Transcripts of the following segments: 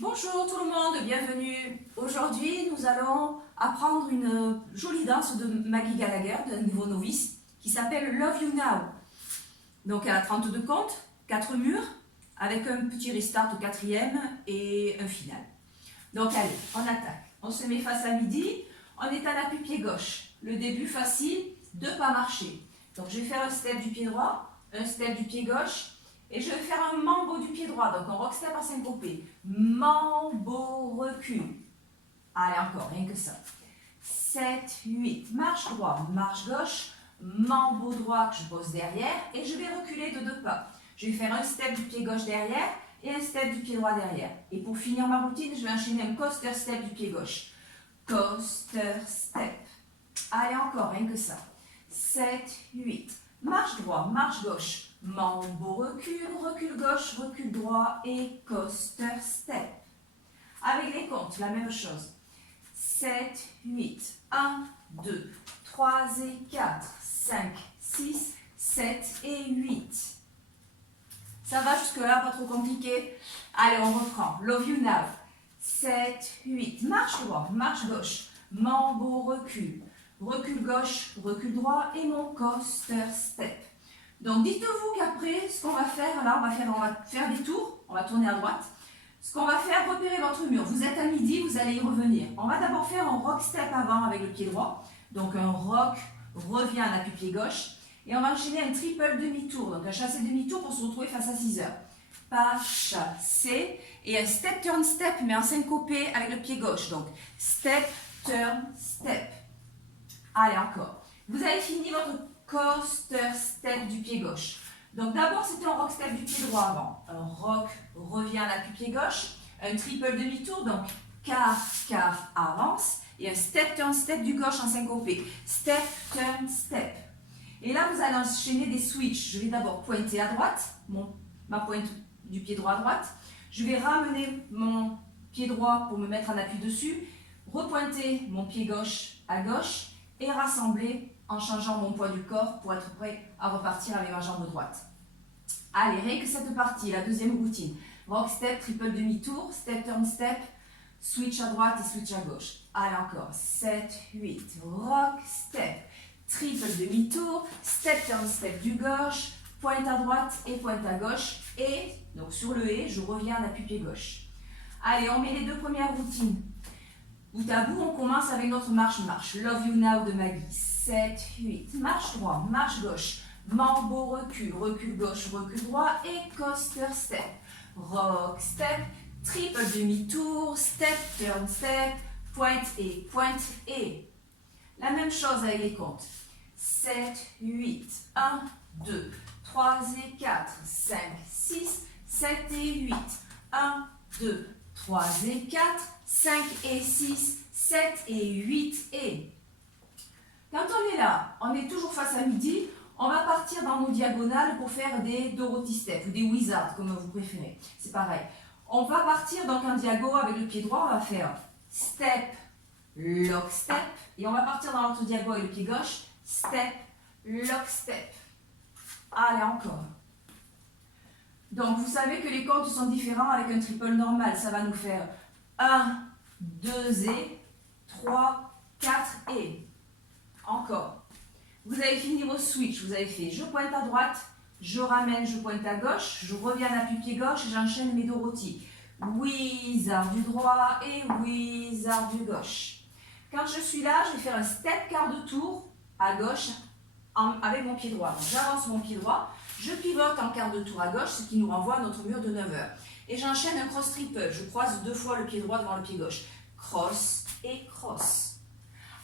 Bonjour tout le monde, bienvenue. Aujourd'hui, nous allons apprendre une jolie danse de Maggie Gallagher, d'un niveau novice, qui s'appelle Love You Now. Donc elle a 32 comptes, 4 murs, avec un petit restart au 4e et un final. Donc allez, on attaque. On se met face à midi, on étale l'appui-pied gauche. Le début facile, 2 pas marchés. Donc je vais faire un step du pied droit, un step du pied gauche, et je vais faire un mambo du pied droit, donc un rock step à syncopé. Mambo, recul. Allez, encore, rien que ça. 7, 8, marche droit, marche gauche, mambo droit que je pose derrière, et je vais reculer de 2 pas. Je vais faire un step du pied gauche derrière, et un step du pied droit derrière. Et pour finir ma routine, je vais enchaîner un coaster step du pied gauche. Coaster step. Allez, encore, rien que ça. 7, 8, marche droit, marche gauche. Mambo, recul, recul gauche, recul droit et coaster step. Avec les comptes, la même chose. 7, 8, 1, 2, 3 et 4, 5, 6, 7 et 8. Ça va jusque-là, pas trop compliqué. Allez, on reprend. Love You Now. 7, 8, marche droit, marche gauche. Mambo, recul. Recul gauche, recul droit et mon coaster step. Donc dites-vous qu'après, ce qu'on va faire, là, on va faire des tours, on va tourner à droite. Ce qu'on va faire, repérer votre mur. Vous êtes à midi, vous allez y revenir. On va d'abord faire un rock step avant avec le pied droit. Donc un rock, revient à l'appui-pied gauche. Et on va enchaîner un triple demi-tour. Donc un chassé demi-tour pour se retrouver face à 6 heures. Pas chassé. Et un step, turn, step, mais en syncopé avec le pied gauche. Donc step, turn, step. Allez, encore. Vous avez fini votre coaster step du pied gauche. Donc d'abord c'était un rock step du pied droit avant. Un rock revient à l'appui-pied gauche. Un triple demi-tour, donc quart, quart, avance. Et un step, turn, step du gauche en syncopé. Step, turn, step. Et là vous allez enchaîner des switches. Je vais d'abord pointer à droite, ma pointe du pied droit à droite. Je vais ramener mon pied droit pour me mettre en appui dessus. Repointer mon pied gauche à gauche. Et rassembler en changeant mon poids du corps pour être prêt à repartir avec ma jambe droite. Allez, rien que cette partie, la deuxième routine. Rock step, triple demi-tour, step, turn, step, switch à droite et switch à gauche. Allez encore, 7, 8, rock step, triple demi-tour, step, turn, step du gauche, pointe à droite et pointe à gauche. Et, donc sur le et, je reviens à l'appui-pied gauche. Allez, on met les 2 premières routines. Bout à bout, on commence avec notre marche-marche. Love You Now de Maggie. 7, 8. Marche droit, marche gauche. Mambo, recul, recul gauche, recul droit et coaster step. Rock step, triple demi-tour, step, turn step, pointe et. La même chose avec les comptes. 7, 8, 1, 2, 3 et 4, 5, 6, 7 et 8. 1, 2, 3 et 4, 5 et 6, 7 et 8 et. Quand on est là, on est toujours face à midi, on va partir dans nos diagonales pour faire des Dorothy Step ou des Wizards comme vous préférez. C'est pareil. On va partir donc en diago avec le pied droit, on va faire step, lock step et on va partir dans l'autre diago avec le pied gauche, step, lock step. Allez, encore. Donc vous savez que les comptes sont différents avec un triple normal. Ça va nous faire 1, 2 et 3, 4 et. Encore. Vous avez fini vos switches. Vous avez fait je pointe à droite, je ramène, je pointe à gauche, je reviens à l'appui-pied gauche et j'enchaîne mes Dorothy. Wizard du droit et Wizard du gauche. Quand je suis là, je vais faire un step quart de tour à gauche avec mon pied droit. J'avance mon pied droit. Je pivote en quart de tour à gauche, ce qui nous renvoie à notre mur de 9 heures. Et j'enchaîne un cross triple. Je croise 2 fois le pied droit devant le pied gauche. Cross et cross.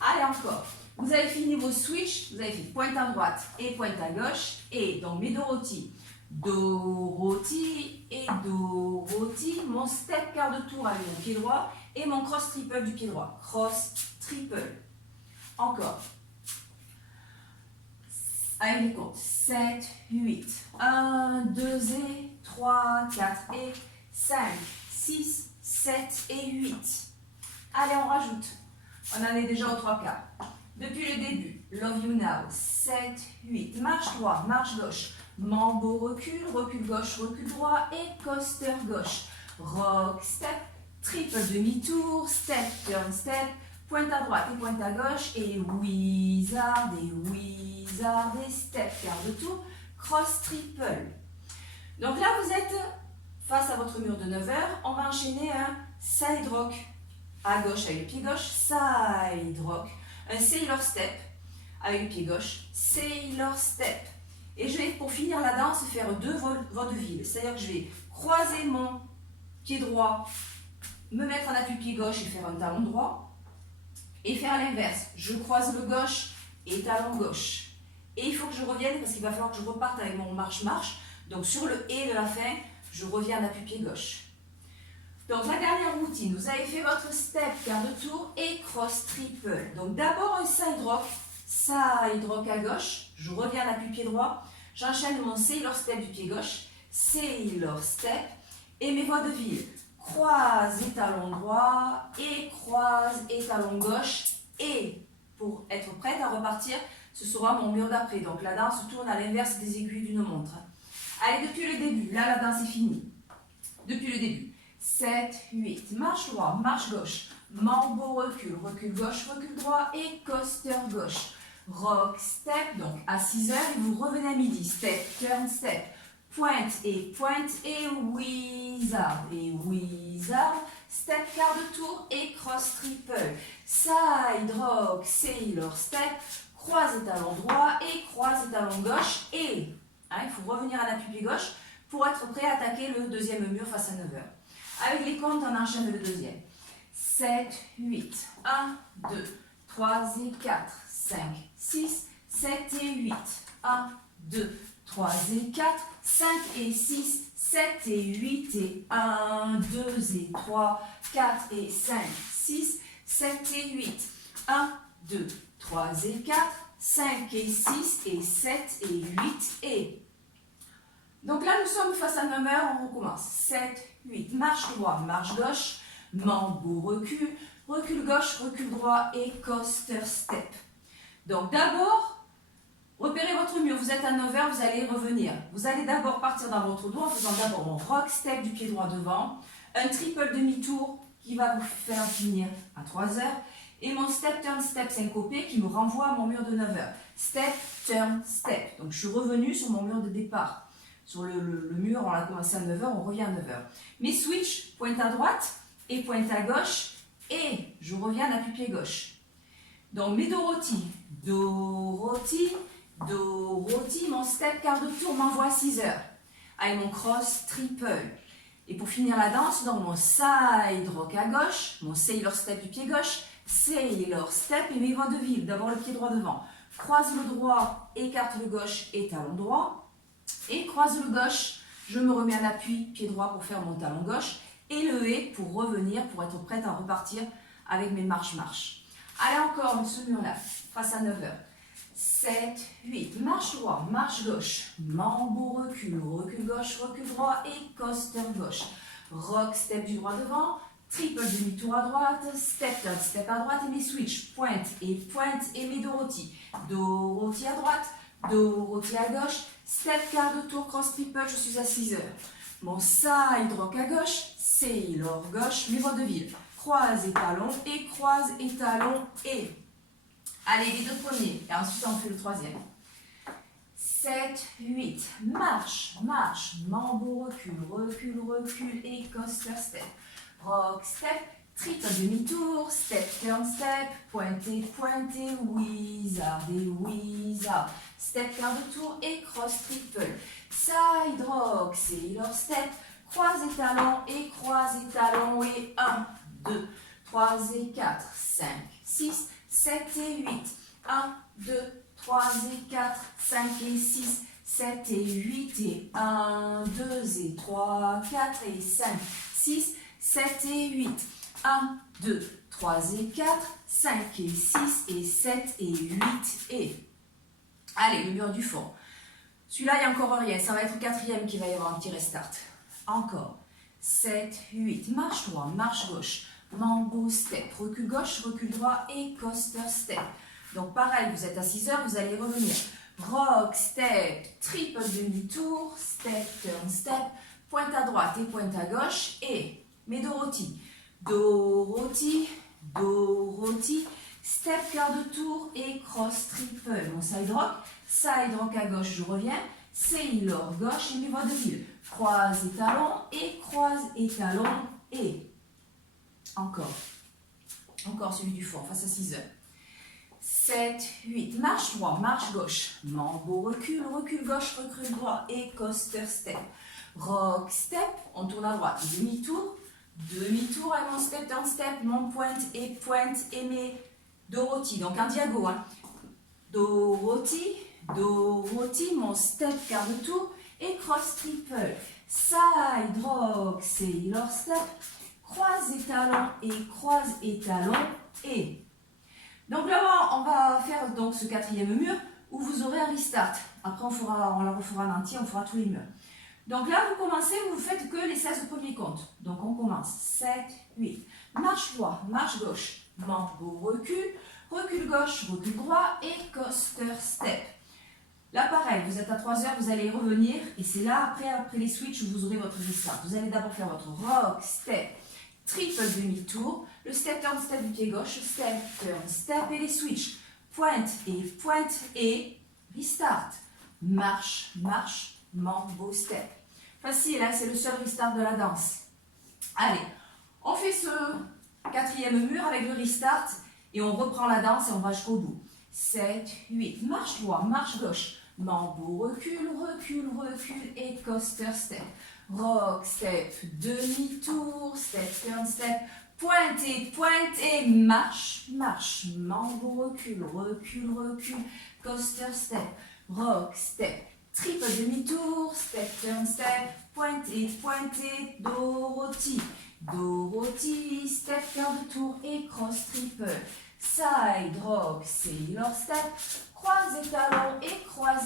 Allez, encore. Vous avez fini vos switches. Vous avez fait pointe à droite et pointe à gauche. Et donc mes Dorothy. Dorothy et Dorothy. Mon step quart de tour avec mon pied droit. Et mon cross triple du pied droit. Cross triple. Encore. Avec les comptes. 7, 8, 1, 2 et 3, 4 et 5, 6, 7 et 8. Allez, on rajoute. On en est déjà aux 3 quarts. Depuis le début, Love You Now, 7, 8, marche droit, marche gauche, mambo recul, recul gauche, recul droit et coaster gauche. Rock step, triple demi-tour, step, turn, step, pointe à droite et pointe à gauche, et wizard, et step, quart de tour, cross, triple. Donc là, vous êtes face à votre mur de 9 heures. On va enchaîner un side rock à gauche avec le pied gauche, side rock, un sailor step avec le pied gauche, sailor step. Et je vais, pour finir la danse, faire 2 vaudevilles. C'est-à-dire que je vais croiser mon pied droit, me mettre en appui pied gauche et faire un talon droit. Et faire l'inverse. Je croise le gauche et talon gauche. Et il faut que je revienne parce qu'il va falloir que je reparte avec mon marche-marche. Donc sur le et de la fin, je reviens en appui pied gauche. Donc la dernière routine, vous avez fait votre step, quart de tour et cross triple. Donc d'abord un side rock à gauche, je reviens en appui pied droit, j'enchaîne mon sailor step du pied gauche, sailor step et mes vaudevilles. Croise et talon droit et croise et talon gauche, et pour être prête à repartir, ce sera mon mur d'après. Donc la danse tourne à l'inverse des aiguilles d'une montre. Allez, depuis le début, là la danse est finie. Depuis le début, 7, 8, marche droit, marche gauche, mambo, recul, recul gauche, recul droit et coaster gauche. Rock, step, donc à 6 heures et vous revenez à midi, step, turn, step, pointe et wizard, step, quart de tour et cross triple, side rock, sailor step, croise et talon droit et croise et talon gauche, et il faut revenir à l'appui pied gauche pour être prêt à attaquer le deuxième mur face à 9 heures. Avec les comptes, on enchaîne le deuxième. 7, 8, 1, 2, 3 et 4, 5, 6, 7 et 8, 1, 2, 3 et 4, 5 et 6, 7 et 8 et 1, 2 et 3, 4 et 5, 6, 7 et 8, 1, 2, 3 et 4, 5 et 6 et 7 et 8 et... Donc là, nous sommes face à 9 heures, on recommence. 7, 8, marche droit, marche gauche, mambo, recul, recul gauche, recul droit et coaster step. Donc d'abord, repérez votre mur, vous êtes à 9 heures, vous allez revenir. Vous allez d'abord partir dans votre dos en faisant d'abord mon rock step du pied droit devant, un triple demi-tour qui va vous faire finir à 3 heures, et mon step, turn, step syncopé qui me renvoie à mon mur de 9 heures. Step, turn, step. Donc je suis revenue sur mon mur de départ. Sur le mur, on a commencé à 9 heures, on revient à 9 heures. Mes switch, pointe à droite et pointe à gauche, et je reviens d'appui pied gauche. Donc mes Dorothy, mon step quart de tour m'envoie à 6 heures. Avec mon cross triple. Et pour finir la danse, donc mon side rock à gauche, mon sailor step du pied gauche, sailor step et mes vaudevilles. D'abord le pied droit devant. Croise le droit, écarte le gauche et talon droit. Et croise le gauche, je me remets en appui, pied droit pour faire mon talon gauche. Et le et pour revenir, pour être prête à repartir avec mes marches-marches. Allez encore, ce mur-là, face à 9 heures. 7, 8, marche droit, marche gauche, mambo, recul, recul gauche, recul droit et coaster gauche. Rock, step du droit devant, triple demi-tour à droite, step, turn, step à droite et mes switch, pointe et mes Dorothy. Dorothy à droite, Dorothy à gauche, step, quart de tour, cross triple, je suis à 6 heures. Mon side rock à gauche, sailor gauche, mes vaudevilles. Croise et talon et... Allez, les deux premiers, et ensuite on fait le troisième. 7, 8, marche, marche, mambo, recul, recul, recul et coaster step. Rock, step, triple demi-tour, step, turn, step, pointé, wizard et wizard. Step, quart de tour et cross triple. Side rock, sailor step, croise et talon et 1, 2, 3 et 4, 5, 6, 7 et 8, 1, 2, 3 et 4, 5 et 6, 7 et 8 et 1, 2 et 3, 4 et 5, 6, 7 et 8, 1, 2, 3 et 4, 5 et 6 et 7 et 8 et... Allez, le mur du fond. Celui-là, il n'y a encore rien, ça va être le quatrième qui va y avoir un petit restart. Encore. 7, 8, marche droit, marche gauche, mambo step, recul gauche, recul droit et coaster step. Donc pareil, vous êtes à 6 heures, vous allez revenir. Rock, step, triple demi-tour, step, turn, step, pointe à droite et pointe à gauche et mes Dorothy. Dorothy, Dorothy, step quart de tour et cross triple. Mon side rock à gauche, je reviens, Sailor gauche et mes vaudevilles. Croise et talon et encore celui du fond face à 6 heures. 7, 8, marche droit, marche gauche, mambo, recule, recule gauche, recule droit et coaster step. Rock step, on tourne à droite, demi-tour et mon step, turn step, mon pointe et mes Dorothy, donc en diago. Hein. Dorothy, mon step, quart de tour et cross triple. Side rock, sailor step, croise et talon et. Donc là, on va faire donc ce quatrième mur où vous aurez un restart. Après, on la refera en entier, on fera tous les murs. Donc là, vous commencez, vous ne faites que les 16 premiers comptes. Donc on commence. 7, 8. Marche droit, marche gauche. Mambo, recule, recule gauche, recule droit et coaster step. Là, pareil, vous êtes à 3 heures, vous allez revenir. Et c'est là, après les switches, où vous aurez votre restart. Vous allez d'abord faire votre rock, step, triple demi-tour. Le step, turn, step du pied gauche. Step, turn, step et les switches. Pointe et restart. Marche, marche, mambo, step. Facile, hein, c'est le seul restart de la danse. Allez, on fait ce quatrième mur avec le restart et on reprend la danse et on va jusqu'au bout. 7, 8, marche droit, marche gauche, mambo, recule, recule, recule et coaster step. Rock, step, demi-tour, step, turn, step, pointe et marche, marche, mambo, recule, recule, recule, coaster step, rock, step, triple demi-tour, step, turn, step, pointe et Dorothy. Dorothy, step, quart de tour et cross triple. Side rock, sailor step, croise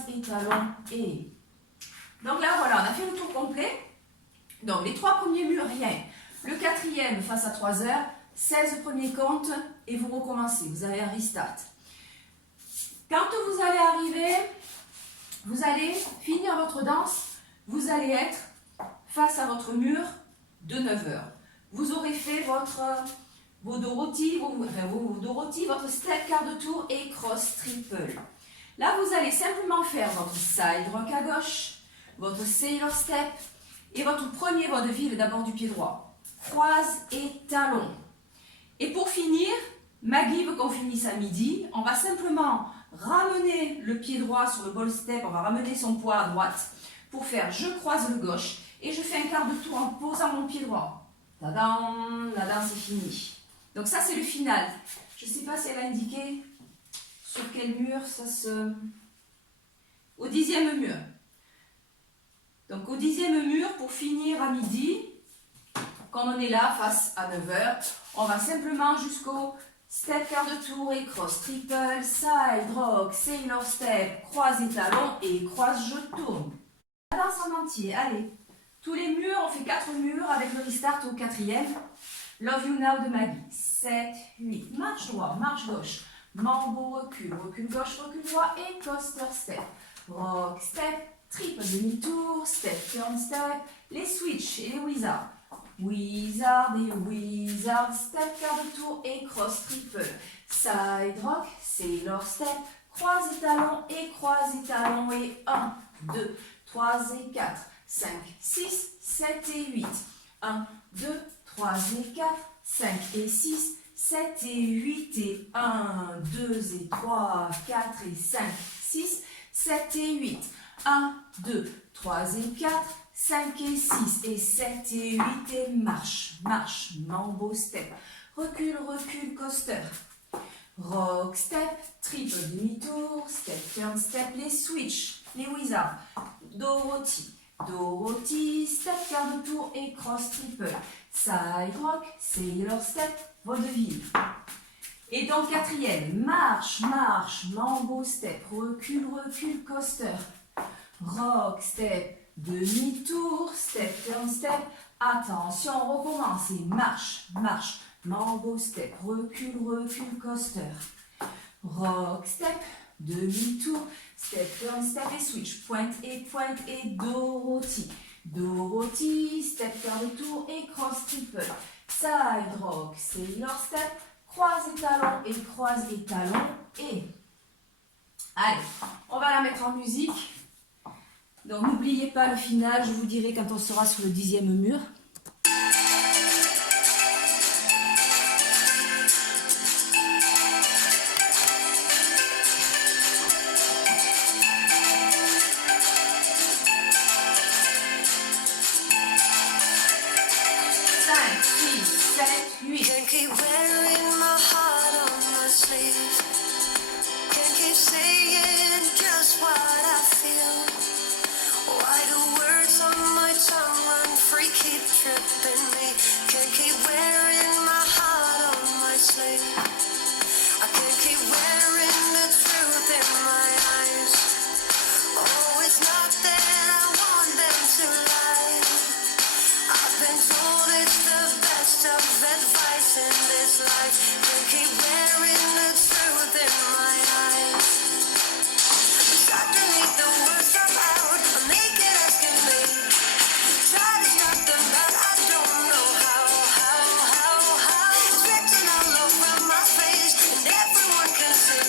et talon et. Donc là, voilà, on a fait le tour complet. Donc les 3 premiers murs, rien. Le quatrième face à 3 heures, 16 premiers comptes et vous recommencez. Vous avez un restart. Quand vous allez arriver, vous allez finir votre danse, vous allez être face à votre mur de 9 heures. Vous aurez fait vos Dorothy, votre step quart de tour et cross triple. Là, vous allez simplement faire votre side rock à gauche, votre sailor step et votre premier vaudeville d'abord du pied droit. Croise et talon. Et pour finir, Maggie veut qu'on finisse à midi. On va simplement ramener le pied droit sur le ball step, on va ramener son poids à droite pour faire je croise le gauche et je fais un quart de tour en posant mon pied droit. Tadam, la danse est finie. Donc ça c'est le final. Je ne sais pas si elle a indiqué sur quel mur ça se... Au 10e mur. Donc au 10e mur, pour finir à midi, quand on est là face à 9h, on va simplement jusqu'au step quart de tour et cross triple, side rock, sailor step, croise et talon et croise je tourne. La danse en entier, allez. Tous les murs, on fait 4 murs avec le restart au 4e. Love You Now de Maggie. 7, 8, marche droit, marche gauche. Mambo, recule, recule gauche, recule droit et coaster step. Rock step, triple demi-tour, step, turn step, les switch et les wizards. Wizard et wizard, step, quart de tour et cross triple. Side rock, sailor step, croise et talon et 1, 2, 3 et 4, 5, 6, 7 et 8. 1, 2, 3 et 4, 5 et 6, 7 et 8 et 1, 2 et 3, 4 et 5, 6, 7 et 8. 1, 2, 3 et 4, 5 et 6 et 7 et 8 et marche, marche, mambo step, recule, recule, coaster, rock step, triple demi-tour, step, turn step, les switch, les wizards, Dorothy, Dorothy, step, quart de tour et cross triple, side rock, sailor step, vaudeville. Et dans le 4e, marche, marche, mambo step, recule, recule, coaster, rock step, demi-tour, step, turn step, attention, on recommence et marche, marche, mambo step, recule, recule, coaster, rock step, demi-tour, step, turn step et switch, pointe et Dorothy, Dorothy, step, quart de tour et cross triple, side rock, sailor step, croise et talon et croise et talon et... Allez, on va la mettre en musique. Donc n'oubliez pas le final, je vous dirai quand on sera sur le 10e mur. Can't keep wearing my heart on my sleeve. Can't keep saying just what I feel. Why do words on my tongue run free, keep tripping me? Can't keep wearing my heart on my sleeve. I can't keep wearing the truth in my eyes. Oh, it's not that I want them to lie. I've been told it's the best of advice in this life. Can't keep wearing the truth in my eyes. Underneath the words drop out, I'm naked as can be. Try to stop them, but I don't know how. It's written all over my face, and everyone can see.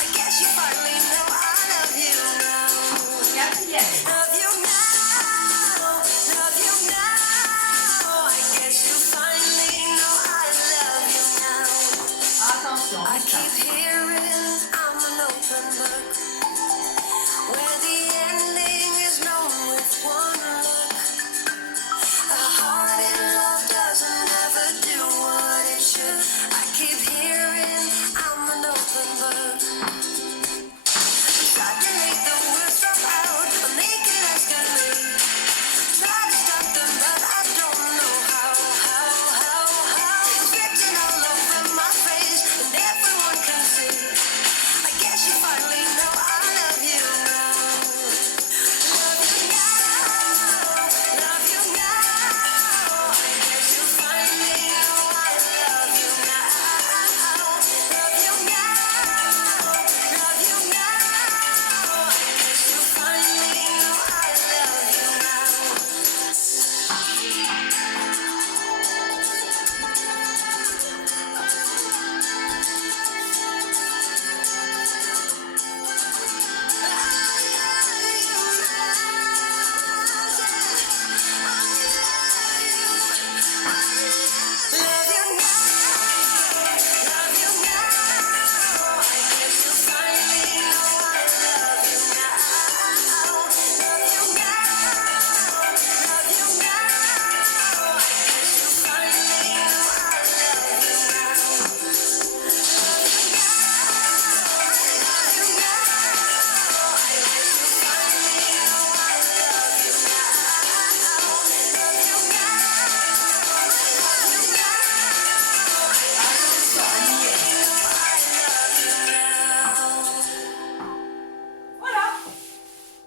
I guess you finally know I love you now. Love you now, love you now. I guess you finally know I love you now. Attention, I keep hearing I'm an open book, where the ending is known with one look. A heart in love doesn't ever do what it should. I keep hearing I'm an open book. Underneath the words drop out, I'm naked as can be. Try to stop them, but I don't know how. It's written all over my face, and everyone can see. I guess you finally know I love you now. Love you now, love you now. I guess you finally know I love you now. Love you now, love you now. I guess you finally know I love you now. Love you now, love you now. I guess you finally know I love you now. Love you now, love you now. I guess you finally know I love you now. Love you now, love you now. I guess you finally know I love you now. Love you Voilà,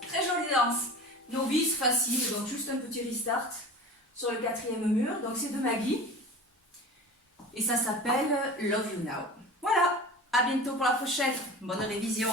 très jolie danse. Novice, facile, donc juste un petit restart sur le 4e mur. Donc c'est de Maggie et ça s'appelle Love You Now. Voilà, à bientôt pour la prochaine. Bonne révision.